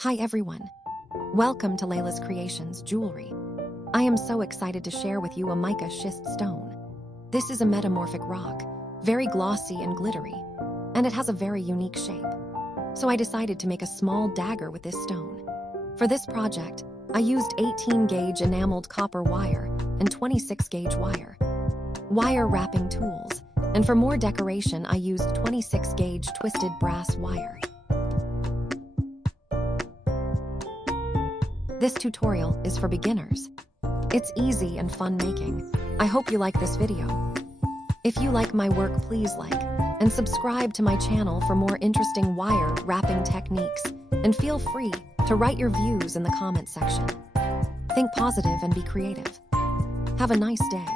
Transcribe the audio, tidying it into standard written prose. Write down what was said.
Hi everyone. Welcome to Laila's Creations Jewelry. I am so excited to share with you a mica schist stone. This is a metamorphic rock, very glossy and glittery, and it has a very unique shape. So I decided to make a small dagger with this stone. For this project, I used 18-gauge enameled copper wire and 26-gauge wire wrapping tools, and for more decoration I used 26-gauge twisted brass wire. This tutorial is for beginners. It's easy and fun making. I hope you like this video. If you like my work, please like and subscribe to my channel for more interesting wire wrapping techniques, and feel free to write your views in the comment section. Think positive and be creative. Have a nice day.